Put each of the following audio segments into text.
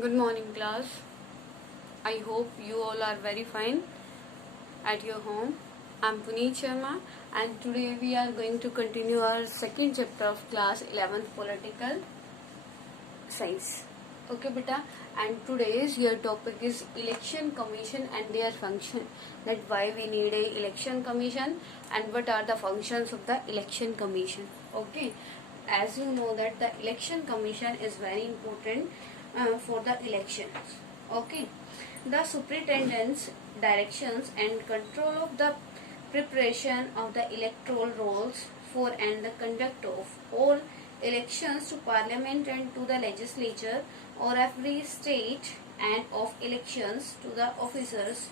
Good morning, class. I hope you all are very fine at your home. I'm Puneet Sharma, and today we are going to continue our second chapter of class 11th Political Science. Okay, beta. And today's your topic is Election Commission and their function. That why we need a election commission and what are the functions of the election commission. Okay. As you know that the election commission is very important for the elections. Okay. The superintendent's directions and control of the preparation of the electoral rolls for and the conduct of all elections to parliament and to the legislature or every state and of elections to the officers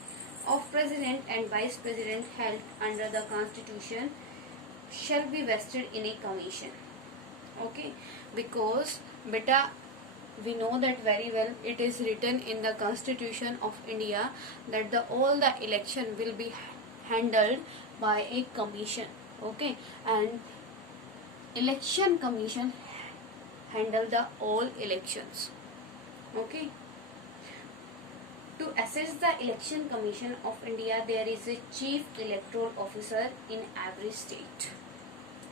of president and vice president held under the constitution shall be vested in a commission. Okay, because beta we know that very well, it is written in the constitution of India that all the election will be handled by a commission. Okay, and election commission handle the all elections. Okay, to assess the election commission of India, there is a chief electoral officer in every state.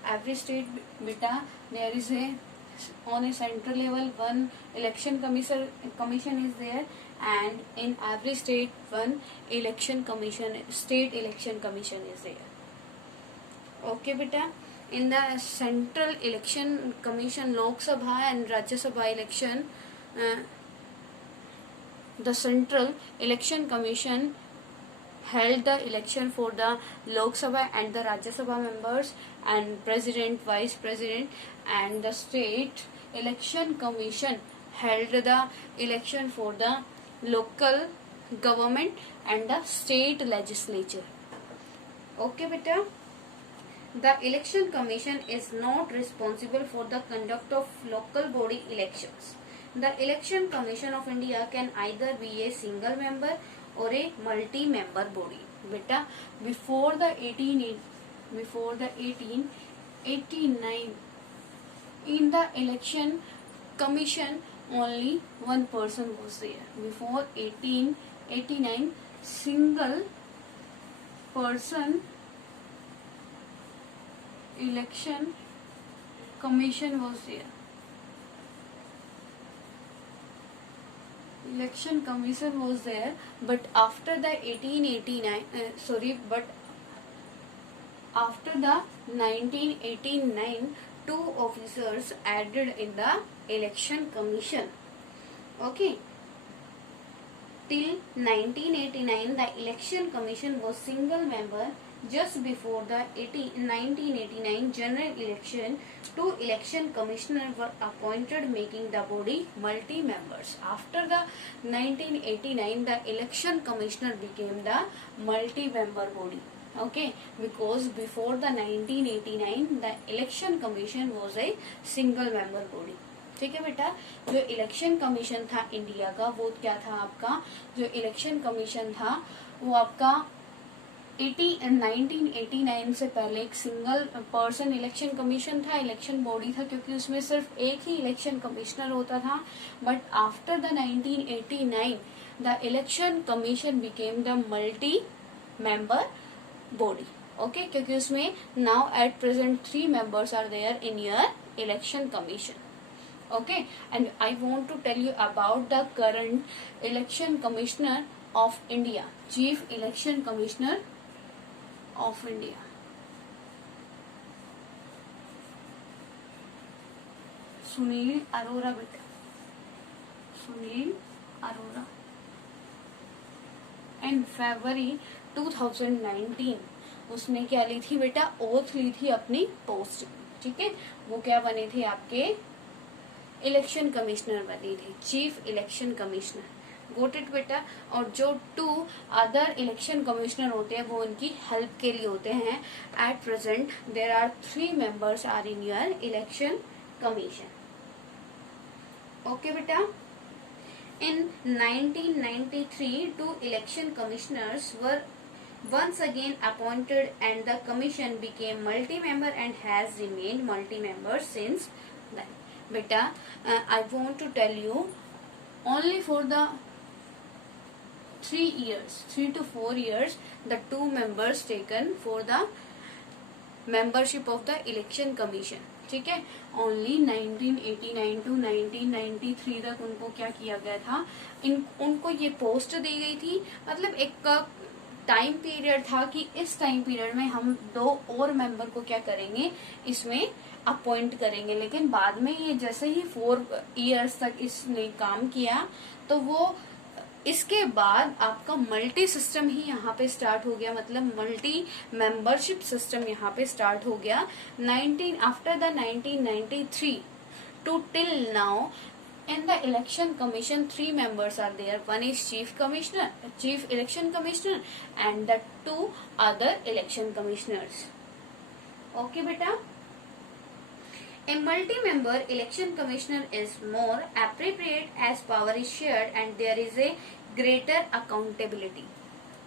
Every state beta there is a on a central level one election commission is there, and in every state one state election commission is there. Okay beta, in the central election commission Lok Sabha and Rajya Sabha election, the central election commission held the election for the Lok Sabha and the Rajya Sabha members and president, vice president, and the state election commission held the election for the local government and the state legislature. Okay beta, the election commission is not responsible for the conduct of local body elections. The election commission of India can either be a single member or a multi-member body. Beta, before the 1889 in the election commission only one person was there. Before 1889 single person election commission was there. Election commission was there, but after the 1989 two officers added in the election commission. Okay, till 1989 the election commission was single member. Just before the 1989 general election, two election commissioners were appointed, making the body multi-members. After the 1989, the election commissioner became the multi-member body. Okay, because before the 1989, the election commission was a single member body. ठीक है बेटा, जो election commission था India का वो क्या था आपका, जो इलेक्शन कमीशन था वो आपका 1989 से पहले एक सिंगल पर्सन इलेक्शन कमीशन था, इलेक्शन बॉडी था, क्योंकि उसमें सिर्फ एक ही इलेक्शन कमिश्नर होता था. But after the 1989 the election commission became the multi member body. Okay, क्योंकि उसमें now at present 3 members are there in your election commission. Okay, and I want to tell you about the current election commissioner of India, chief election commissioner of India. Sunil Arora beta, Sunil Arora. In February 2019 उसने क्या ली थी बेटा, oath ली थी अपनी post. ठीक है, वो क्या बने थे आपके इलेक्शन कमिश्नर बनी थी, chief election commissioner. Got it बेटा. और जो 2 अदर इलेक्शन कमिश्नर होते हैं वो उनकी हेल्प के लिए होते हैं. At present there are 3 members are in your election commission. Okay बेटा, in 1993 2 election commissioners were once again appointed and the commission became multi-member and has remained multi-member since then. Beta, I want to tell you only for the 3 to 4 years the 2 members taken for the membership of the election commission. ठीक है, only 1989 to 1993 तक उनको क्या किया गया था, उनको ये पोस्ट दी गई थी, मतलब एक टाइम पीरियड था कि इस टाइम पीरियड में हम 2 और मेंबर को क्या करेंगे, इसमें अपॉइंट करेंगे। लेकिन बाद में ये जैसे ही 4 इयर्स तक इसने काम किया तो वो इसके बाद आपका मल्टी सिस्टम ही यहाँ पे स्टार्ट हो गया, मतलब मल्टी मेंबरशिप सिस्टम यहाँ पे स्टार्ट हो गया। After the 1993 to till now in the election commission 3 members are there. One is chief election commissioner and the 2 other election commissioners. Okay beta, a multi-member election commissioner is more appropriate as power is shared and there is a greater accountability.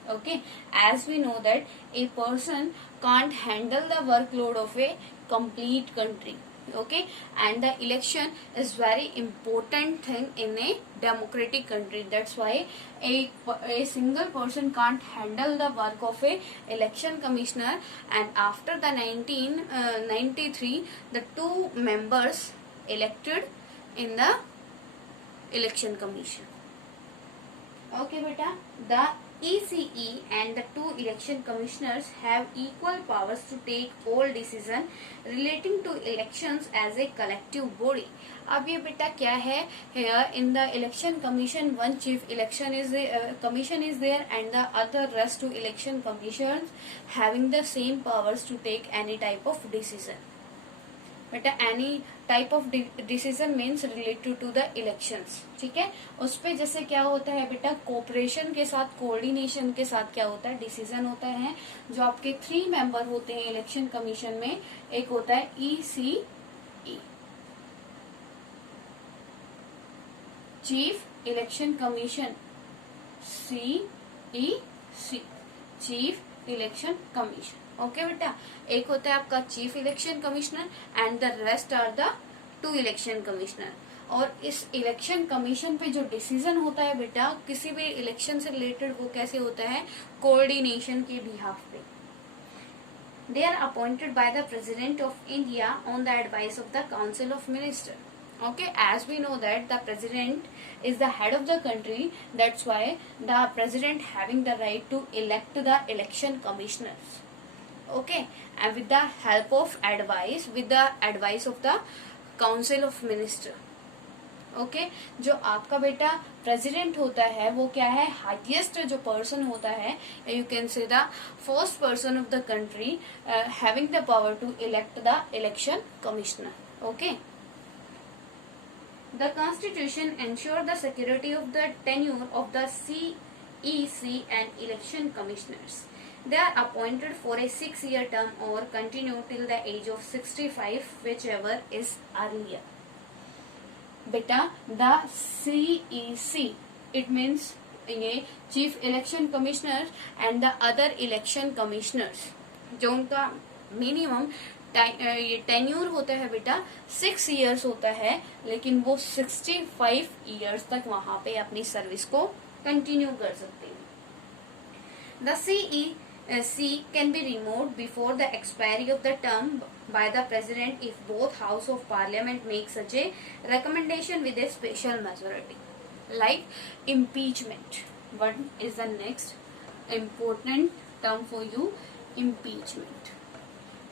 Okay, as we know that a person can't handle the workload of a complete country. Okay, and the election is very important thing in a democratic country. That's why a single person can't handle the work of a election commissioner. And after the 1993 the 2 members elected in the election commission. Okay beta, the ECE and the 2 election commissioners have equal powers to take all decision relating to elections as a collective body. अब ये बेटा क्या है, here in the election commission one chief election is commission is there and the other rest 2 election commissions having the same powers to take any type of decision. बेटा any type of decision means related to the elections, ठीक है। उस पे जैसे क्या होता है बेटा, कोऑपरेशन के साथ, कोऑर्डिनेशन के साथ क्या होता है, डिसीजन होता है। जो आपके 3 मेंबर होते हैं इलेक्शन कमीशन में, एक होता है ECE chief election commission, CEC chief election commission. Okay बेटा, एक होता है आपका chief election commissioner and the rest are the 2 election commissioner. और इस इलेक्शन कमीशन पे जो डिसीजन होता है बेटा किसी भी इलेक्शन से रिलेटेड, वो कैसे होता है, कोऑर्डिनेशन के बिहाफ पे। They are appointed by the president of India on the advice of the council of minister. Okay, as we know that the president is the head of the country, that's why the president having the right to elect the election commissioners. Okay, and with the help of advice, with the advice of the council of minister. Okay, जो आपका बेटा president होता है वो क्या है, highest जो person होता है, you can say the first person of the country having the power to elect the election commissioner. Okay, the constitution ensures the security of the tenure of the CEC and election commissioners. They are appointed for a 6-year term or continue till the age of 65, whichever is earlier. Beta, the CEC, it means ये chief election commissioner and the other election commissioners, जो उनका minimum ये tenure होता है बेटा 6 years होता है, लेकिन वो 65 इयर्स तक वहां पे अपनी सर्विस को कंटिन्यू कर सकते हैं। The CEC can be removed before the expiry of the term by the president if both house of parliament make such A recommendation with A special majority. Like impeachment, what is the next important term for you, impeachment.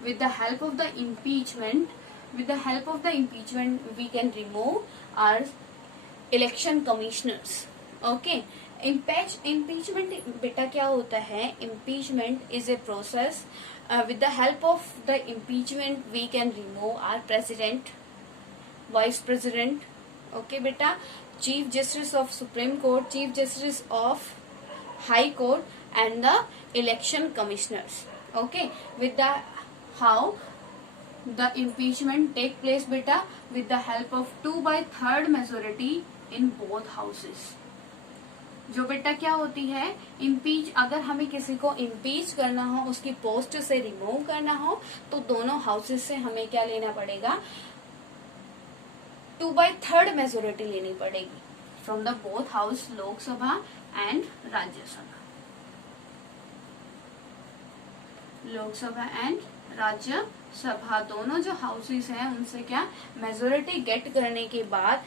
With the help of the impeachment, we can remove our election commissioners. Okay, impeachment बेटा क्या होता है, impeachment is a process with the help of the impeachment we can remove our president, vice president, okay बेटा, chief justice of Supreme Court, chief justice of High Court and the election commissioners. Okay, with the how the impeachment take place beta, with the help of 2/3 majority in both houses. जो बेटा क्या होती है impeach, अगर हमें किसी को impeach करना हो, उसकी पोस्ट से रिमूव करना हो, तो दोनों हाउसेस से हमें क्या लेना पड़ेगा, 2/3 मेजोरिटी लेनी पड़ेगी। from the both house, Lok Sabha and Rajya Sabha. लोक सभा एंड राज्य सभा दोनों जो हाउसेस हैं उनसे क्या मेजोरिटी गेट करने के बाद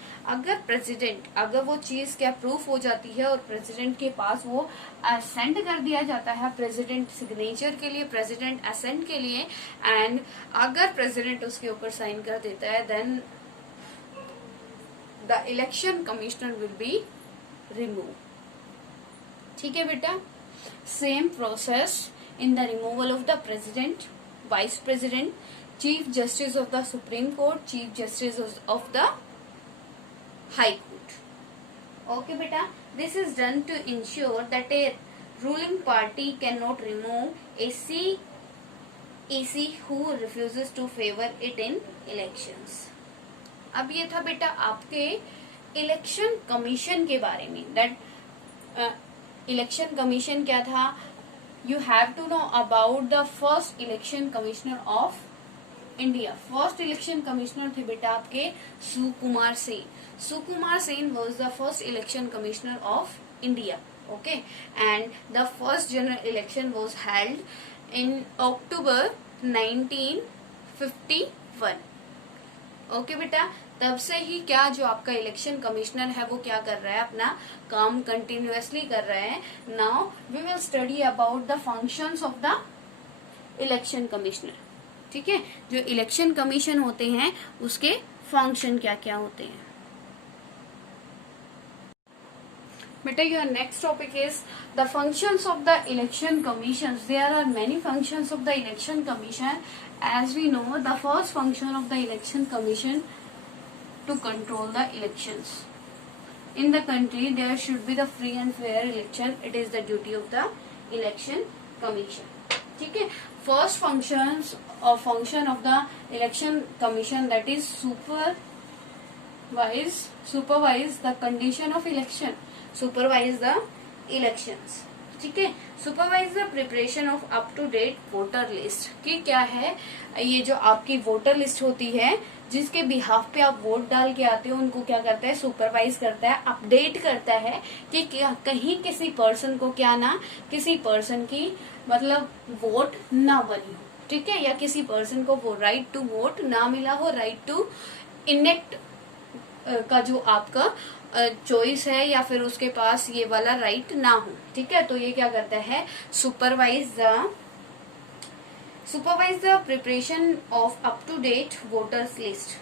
अगर वो चीज क्या प्रूफ हो जाती है और प्रेसिडेंट के पास वो सेंड कर दिया जाता है प्रेसिडेंट सिग्नेचर के लिए, प्रेसिडेंट असेंट के लिए, एंड अगर प्रेसिडेंट उसके ऊपर साइन कर देता है then the election commissioner will be remove. ठीक है बेटा, same process in the removal of the president, vice president, chief justice of the Supreme Court, chief justice of the High Court. Okay beta, this is done to ensure that a ruling party cannot remove a CEC who refuses to favor it in elections. अब ये था बेटा आपके election commission के बारे में. That election commission क्या था? You have to know about the first election commissioner of India. First election commissioner थे बेटा आपके Sukumar Sen. Sukumar Sen was the first election commissioner of India. Okay, and the first general election was held in October 1951. Okay बेटा, तब से ही क्या जो आपका election commissioner है वो क्या कर रहा है, अपना काम कंटिन्यूअसली कर रहा है. Now we will study about the functions of the election commissioner. ठीक है, जो इलेक्शन कमीशन होते हैं उसके फंक्शन क्या क्या होते हैं. बेटा your next topic is the functions of the election commission. There are many functions of the election commission. As we know the first function of the election commission to control the elections in the country. There should be the free and fair election. It is the duty of the election commission. ठीक है, first function of the election commission, that is supervise the condition of election, supervise the elections. ठीक है, supervise the preparation of up to date voter list. कि क्या है, ये जो आपकी वोटर लिस्ट होती है जिसके बिहाफ पे आप वोट डाल के आते हो उनको क्या करता है, सुपरवाइज करता है, अपडेट करता है कि कहीं किसी पर्सन को क्या ना, किसी पर्सन की मतलब वोट ना बनी हो. ठीक है, या किसी पर्सन को वो राइट टू वोट ना मिला हो, राइट टू इनेक्ट का जो आपका चॉइस है या फिर उसके पास ये वाला राइट ना हो. ठीक है, तो ये क्या करता है, supervise the preparation of up to date voters list.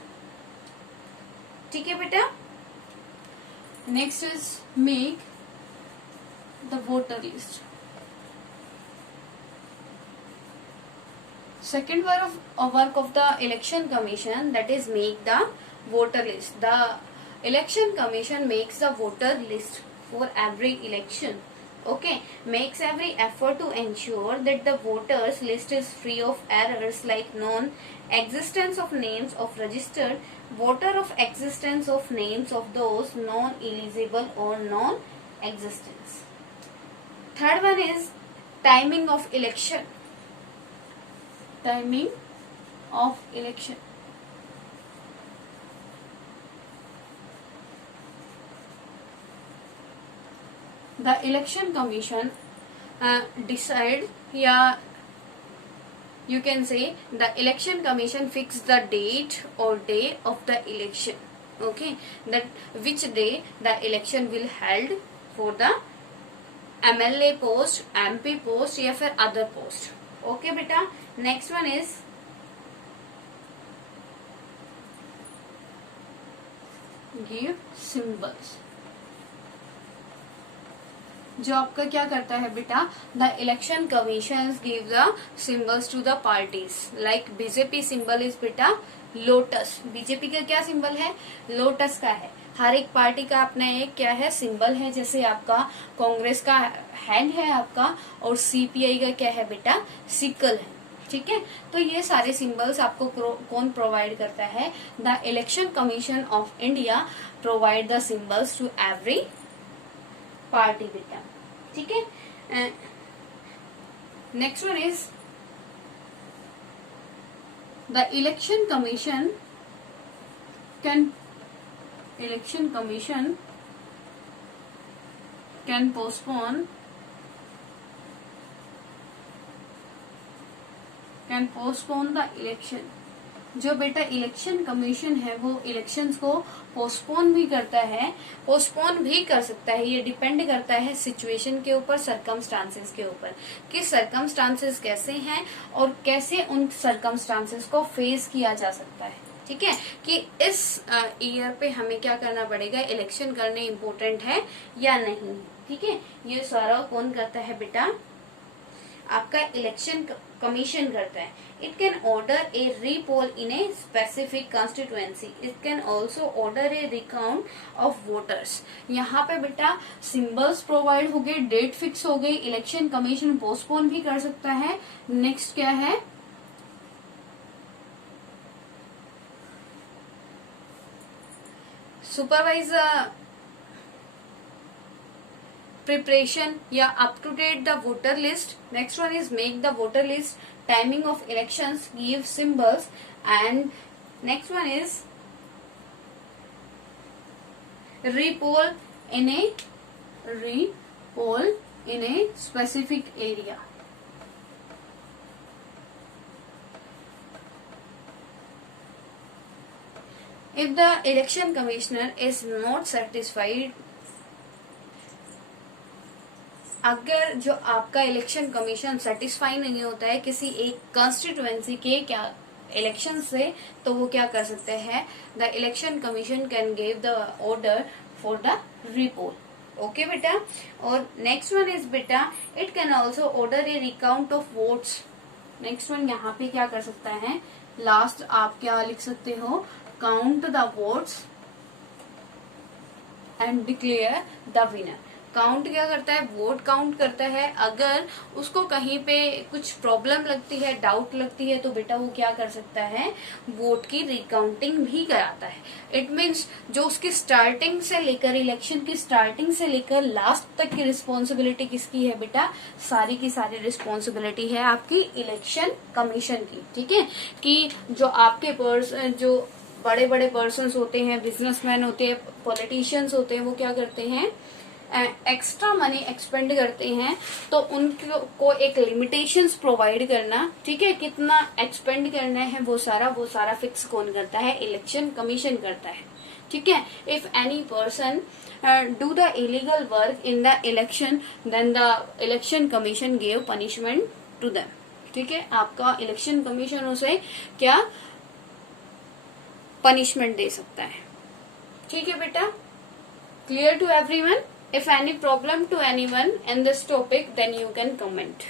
ठीक है बेटा, next is make the voter list. Second work of the election commission, that is make the voter list. The election commission makes the voter list for every election. Okay, makes every effort to ensure that the voters list is free of errors like non-existence of names of registered voter, of existence of names of those non-eligible or non-existence. Third one is timing of election. Timing of election. The election commission decide, yeah, you can say the election commission fix the date or day of the election. Okay, that which day the election will held for the MLA post, MP post या फिर other post. Okay बेटा, next one is give symbols. जो आपका क्या करता है बेटा, the election commission give the symbols to the parties. Like BJP symbol is बेटा लोटस. बीजेपी का क्या सिंबल है, लोटस का है. हर एक पार्टी का अपना एक क्या है, सिंबल है. जैसे आपका कांग्रेस का हैंड है आपका, और सीपीआई का क्या है बेटा, सिकल है. ठीक है, तो ये सारे सिंबल्स आपको कौन प्रोवाइड करता है, the election commission of India provide the symbols to every party बेटा. ठीक है, next one is the election commission can postpone the election. जो बेटा इलेक्शन कमीशन है वो इलेक्शंस को पोस्टपोन भी करता है, पोस्टपोन भी कर सकता है। ये डिपेंड करता है सिचुएशन के ऊपर, सरकमस्टांसेस के ऊपर, कि सरकमस्टांसेस कैसे हैं और कैसे उन सरकमस्टांसेस को फेस किया जा सकता है। ठीक है, कि इस ईयर पे हमें क्या करना पड़ेगा, इलेक्शन करने इम्पोर्टेंट है या नहीं। ठीक है, ये सारा कौन करता है बेटा, आपका इलेक्शन कमीशन करता है। It can order A repoll in a specific constituency, it can also order A recount of voters. यहाँ पे बेटा सिंबल्स प्रोवाइड हो गए, डेट फिक्स हो गई, इलेक्शन कमीशन पोस्टपोन भी कर सकता है। नेक्स्ट क्या है, सुपरवाइजर preparation या up to date the voter list. Next one is make the voter list, timing of elections, give symbols, and next one is repoll in a specific area. If the election commissioner is not satisfied, अगर जो आपका election commission satisfy नहीं होता है किसी एक constituency के क्या इलेक्शन से, तो वो क्या कर सकते हैं, the election commission can give the order for the repoll. Okay बेटा, और नेक्स्ट वन इज बेटा it can also order A recount of votes. Next one यहाँ पे क्या कर सकता है, लास्ट आप क्या लिख सकते हो, count the votes and declare the winner. Count क्या करता है, वोट काउंट करता है। अगर उसको कहीं पे कुछ प्रॉब्लम लगती है, डाउट लगती है, तो बेटा वो क्या कर सकता है, वोट की रिकाउंटिंग भी कराता है। इट मीन्स जो उसकी स्टार्टिंग से लेकर, इलेक्शन की स्टार्टिंग से लेकर लास्ट तक की रिस्पॉन्सिबिलिटी किसकी है बेटा, सारी की सारी रिस्पॉन्सिबिलिटी है आपकी इलेक्शन कमीशन की। ठीक है, कि जो आपके जो बड़े बड़े पर्सन होते हैं, बिजनेसमैन होते हैं, पॉलिटिशियंस होते हैं, वो क्या करते हैं, एक्स्ट्रा मनी एक्सपेंड करते हैं, तो उनको एक लिमिटेशंस प्रोवाइड करना। ठीक है, कितना एक्सपेंड करना है वो सारा फिक्स कौन करता है, इलेक्शन कमीशन करता है। ठीक है, if any person do the illegal work in the election then the election commission give punishment to them. ठीक है, आपका इलेक्शन कमीशन उसे क्या पनिशमेंट दे सकता है। ठीक है बेटा, clear to everyone? If any problem to anyone in this topic, then you can comment.